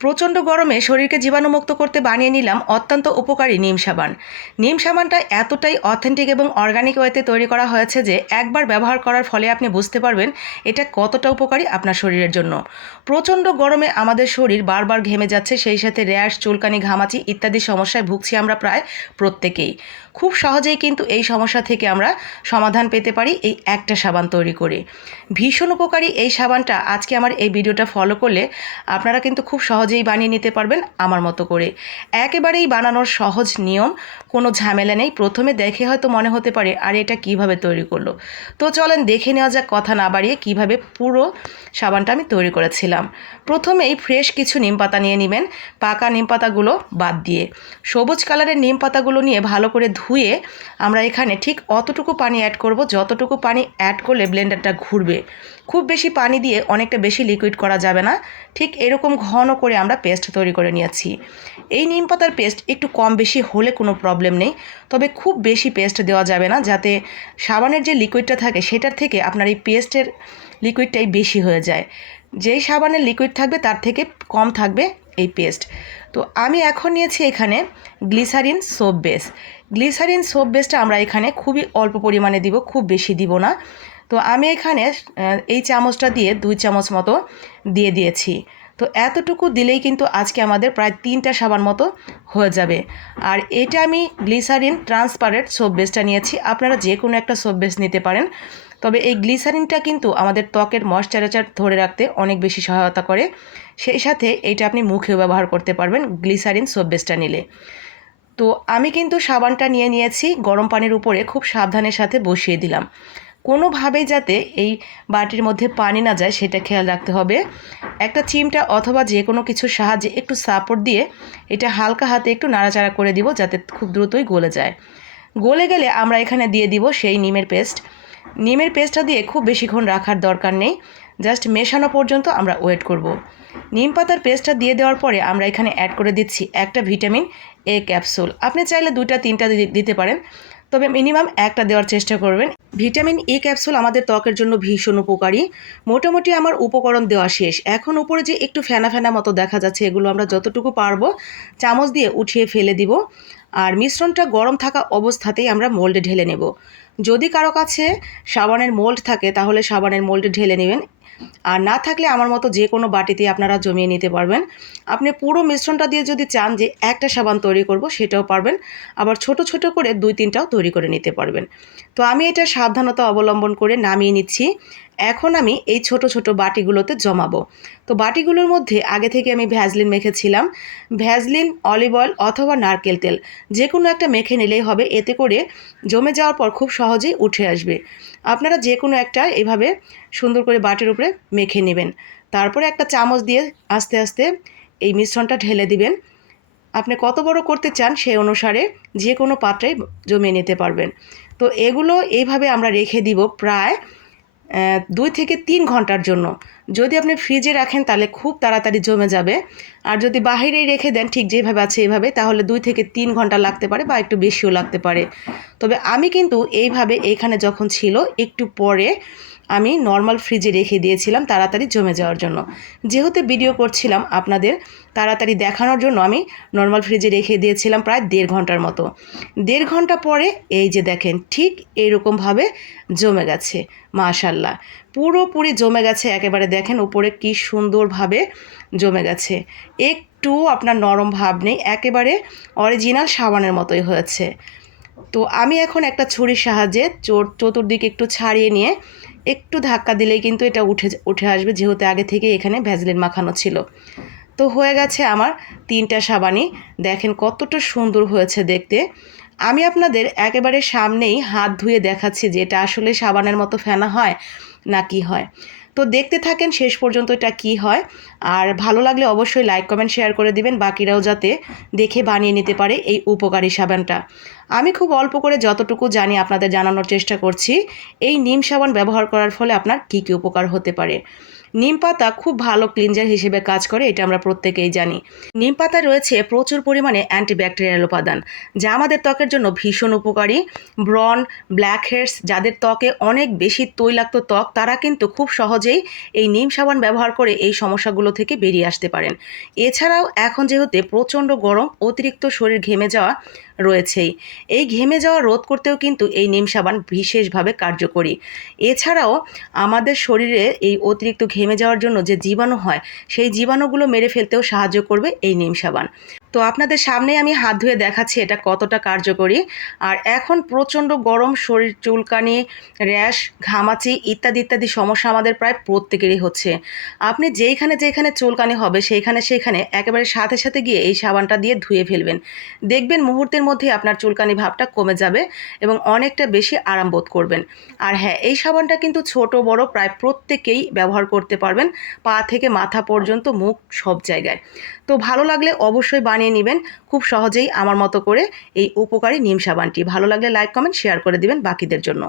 প্রচণ্ড গরমে শরীরকে জীবাণুমুক্ত করতে বানিয়ে নিলাম অত্যন্ত উপকারী নিম সাবান। নিম সাবানটা এতটাই অথেন্টিক এবং অর্গানিক ওয়েতে তৈরি করা হয়েছে যে একবার ব্যবহার করার ফলে আপনি বুঝতে পারবেন এটা কতটা উপকারী আপনার শরীরের জন্য। প্রচণ্ড গরমে আমাদের শরীর বারবার ঘেমে যাচ্ছে, সেই সাথে র্যাশ, চুলকানি, ঘামাচি ইত্যাদি সমস্যায় ভুগছি আমরা প্রায় প্রত্যেকেই। খুব সহজেই কিন্তু এই সমস্যা থেকে আমরা সমাধান পেতে পারি এই একটা সাবান তৈরি করে। ভীষণ উপকারী এই সাবানটা। আজকে আমার এই ভিডিওটা ফলো করলে আপনারা কিন্তু খুব সহজেই বানিয়ে নিতে পারবেন আমার মতো করে। একেবারেই বানানোর সহজ নিয়ম, কোনো ঝামেলা নেই। প্রথমে দেখে হয়তো মনে হতে পারে, আর, এটা কীভাবে তৈরি করল? তো চলেন দেখে নেওয়া যাক, কথা না বাড়িয়ে কীভাবে পুরো সাবানটা আমি তৈরি করেছিলাম। প্রথমেই ফ্রেশ কিছু নিম পাতা নিয়ে নেবেন। পাকা নিম পাতাগুলো বাদ দিয়ে। সবুজ কালারের নিম পাতাগুলো নিয়ে ভালো করে ধুয়ে আমরা এখানে ঠিক অতটুকু পানি অ্যাড করব। যতটুকু পানি অ্যাড করলে ব্লেন্ডারটা ঘুরবে। খুব বেশি পানি দিয়ে অনেকটা বেশি লিকুইড করা যাবে না। ঠিক এরকম ঘন করে আমরা পেস্ট তৈরি করে নিয়েছি। এই নিম পাতার পেস্ট একটু কম বেশি হলে কোনো প্রবলেম নেই। তবে খুব বেশি পেস্ট দেওয়া যাবে না যাতে সাবানের যে লিকুইডটা থাকে সেটার থেকে আপনার এই পেস্টের লিকুইডটাই বেশি হয়ে যায়। যেই সাবানের লিকুইড থাকবে তার থেকে কম থাকবে এই পেস্ট তো আমি এখন নিয়েছি এখানে glycerine soap base. Glycerine soap বেসটা আমরা এখানে খুবই অল্প পরিমাণে দিব, খুব বেশি দিব না। তো আমি এখানে এই চামচটা দিয়ে দুই চামচ মতো দিয়ে দিয়েছি। তো এতটুকু দিলেই কিন্তু আজকে আমাদের প্রায় তিনটা সাবান মতো হয়ে যাবে। আর এটা আমি গ্লিসারিন ট্রান্সপারেন্ট সোপ বেসটা নিয়েছি। আপনারা যে কোনো একটা সোপ বেস নিতে পারেন। তবে এই গ্লিসারিনটা কিন্তু আমাদের ত্বকের ময়শ্চারাইজার ধরে রাখতে অনেক বেশি সহায়তা করে। সেই সাথে এইটা আপনি মুখেও ব্যবহার করতে পারবেন, গ্লিসারিন সোপ বেসটা নিলে। তো আমি কিন্তু সাবানটা নিয়ে নিয়েছি, গরম পানির উপরে খুব সাবধানের সাথে বসিয়ে দিলাম। কোনোভাবেই যাতে এই বাটির মধ্যে পানি না যায় সেটা খেয়াল রাখতে হবে। একটা চিমটা অথবা যে কোনো কিছুর সাহায্যে একটু সাপোর্ট দিয়ে এটা হালকা হাতে একটু নাড়াচাড়া করে দিব যাতে খুব দ্রুতই গলে যায়। গলে গেলে আমরা এখানে দিয়ে দিব সেই নিমের পেস্ট। নিমের পেস্টটা দিয়ে খুব বেশিক্ষণ রাখার দরকার নেই। জাস্ট মেশানো পর্যন্ত আমরা ওয়েট করব। নিম পাতার পেস্টটা দিয়ে দেওয়ার পরে আমরা এখানে অ্যাড করে দিচ্ছি একটা ভিটামিন এ ক্যাপসুল। আপনি চাইলে দুইটা, তিনটা দিতে পারেন। তবে মিনিমাম একটা দেওয়ার চেষ্টা করবেন। ভিটামিন ই ক্যাপসুল আমাদের ত্বকের জন্য ভীষণ উপকারী। মোটামুটি আমার উপকরণ দেওয়া শেষ। এখন উপরে যে একটু ফেনা ফেনা মতো দেখা যাচ্ছে, এগুলো আমরা যতটুকু পারব চামচ দিয়ে উঠিয়ে ফেলে দিব। আর মিশ্রণটা গরম থাকা অবস্থাতেই আমরা মোল্ডে ঢেলে নেব। যদি কারও কাছে সাবানের মোল্ড থাকে, তাহলে সাবানের মোল্ডে ঢেলে নেবেন। আর না থাকলে আমার মতো যে কোনো বাটিতে আপনারা জমিয়ে নিতে পারবেন। আপনি পুরো মিশ্রণটা দিয়ে যদি চান যে একটা সাবান তৈরি করব, সেটাও পারবেন। আবার ছোট ছোট করে দুই, তিনটাও তৈরি করে নিতে পারবেন। তো আমি এটা সাবধানতা অবলম্বন করে নামিয়ে নিচ্ছি। এখন আমি এই ছোট ছোট বাটিগুলোতে জমাবো। তো বাটিগুলোর মধ্যে আগে থেকে আমি ভ্যাজলিন মেখেছিলাম। ভ্যাজলিন, অলিভ অয়েল অথবা নারকেল তেল যে কোনো একটা মেখে নিলেই হবে, এতে করে জমে যাওয়ার পর খুব সহজেই উঠে আসবে। আপনারা যে কোনো একটা এভাবে সুন্দর করে বাটির উপরে মেখে নেবেন। তারপরে একটা চামচ দিয়ে আস্তে আস্তে এই মিশ্রণটা ঢেলে দিবেন। আপনি কত বড় করতে চান সেই অনুসারে যে কোনো পাত্রে জমিয়ে নিতে পারবেন। তো এগুলো এইভাবে আমরা রেখে দিব প্রায় দুই থেকে তিন ঘণ্টার জন্য। যদি আপনি ফ্রিজে রাখেন, তাহলে খুব তাড়াতাড়ি জমে যাবে। আর যদি বাহিরেই রেখে দেন, ঠিক যেভাবে আছে এইভাবে তাহলে দুই থেকে তিন ঘণ্টা লাগতে পারে বা একটু বেশিও লাগতে পারে। তবে আমি কিন্তু এইভাবে এইখানে যখন ছিল, একটু পরে আমি নর্মাল ফ্রিজে রেখে দিয়েছিলাম তাড়াতাড়ি জমে যাওয়ার জন্য। যেহেতু ভিডিও করছিলাম আপনাদের তাড়াতাড়ি দেখানোর জন্য, আমি নর্মাল ফ্রিজে রেখে দিয়েছিলাম প্রায় দেড় ঘণ্টার মতো। দেড় ঘণ্টা পরে এই যে দেখেন, ঠিক এইরকমভাবে জমে গেছে মাশাল্লাহ পুরোপুরি জমে গেছে, একেবারে দেখেন উপরে কি সুন্দরভাবে জমে গেছে। একটু আপনার নরম ভাব নেই, একেবারে অরিজিনাল সাবানের মতোই হয়েছে। তো আমি এখন একটা ছুরির সাহায্যে চোর চতুর্দিকে একটু ছাড়িয়ে নিয়ে একটু ধাক্কা দিলেই কিন্তু এটা উঠে উঠে আসবে, যেহেতু আগে থেকে এখানে ভ্যাজলিন মাখানো ছিল। তো হয়ে গেছে আমার তিনটা সাবানই। দেখেন কতটা সুন্দর হয়েছে দেখতে। আমি আপনাদের একেবারে সামনেই হাত ধুয়ে দেখাচ্ছি যে এটা আসলে সাবানের মতো ফেনা হয় না কি হয়। তো দেখতে থাকেন শেষ পর্যন্ত এটা কি হয়। আর ভালো লাগলে অবশ্যই লাইক কমেন্ট শেয়ার করে দিবেন বাকিরাও যাতে দেখে বানিয়ে নিতে পারে এই উপকারী সাবানটা। আমি খুব অল্প করে যতটুকু জানি আপনাদের জানানোর চেষ্টা করছি, এই নিম সাবান ব্যবহার করার ফলে আপনার কী কী উপকার হতে পারে। নিম পাতা খুব ভালো ক্লিনজার হিসেবে কাজ করে, এটা আমরা প্রত্যেকেই জানি। নিম পাতা রয়েছে প্রচুর পরিমাণে অ্যান্টিব্যাকটেরিয়াল উপাদান, যা আমাদের ত্বকের জন্য ভীষণ উপকারী। ব্রন ব্ল্যাক হেডস যাদের ত্বকে অনেক বেশি তৈলাক্ত ত্বক, তারা কিন্তু খুব সহজেই এই নিম সাবান ব্যবহার করে এই সমস্যাগুলো থেকে বেরিয়ে আসতে পারেন। এছাড়াও এখন যেহেতু প্রচণ্ড গরম, অতিরিক্ত শরীর ঘেমে যাওয়া রয়েছেই। এই ঘেমে যাওয়া রোধ করতেও কিন্তু এই নিম সাবান বিশেষভাবে কার্যকরী। এছাড়াও আমাদের শরীরে এই অতিরিক্ত ঘেমে যাওয়ার জন্য যে জীবাণু হয়, সেই জীবাণুগুলো মেরে ফেলতেও সাহায্য করবে এই নিম সাবান। তো আপনাদের সামনে আমি হাত ধুয়ে দেখাচ্ছি এটা কতটা কার্যকরী। আর এখন প্রচণ্ড গরম, শরীর চুলকানি, র্যাশ, ঘামাচি ইত্যাদি ইত্যাদি সমস্যা আমাদের প্রায় প্রত্যেকেরই হচ্ছে। আপনি যেইখানে যেখানে চুলকানি হবে, সেইখানে সেইখানে একেবারে সাথে সাথে গিয়ে এই সাবানটা দিয়ে ধুয়ে ফেলবেন। দেখবেন মুহূর্তের মধ্যে আপনার চুলকানি ভাবটা কমে যাবে এবং অনেকটা বেশি আরাম বোধ করবেন। আর হ্যাঁ এই সাবানটা কিন্তু ছোট, বড় প্রায় প্রত্যেকেই ব্যবহার করতে পারবেন, পা থেকে মাথা পর্যন্ত, মুখ সব জায়গায়। তো ভালো লাগলে অবশ্যই বানিয়ে নেবেন খুব সহজেই আমার মতো করে এই উপকারী নিম সাবানটি। ভালো লাগলে লাইক কমেন্ট শেয়ার করে দিবেন বাকিদের জন্য।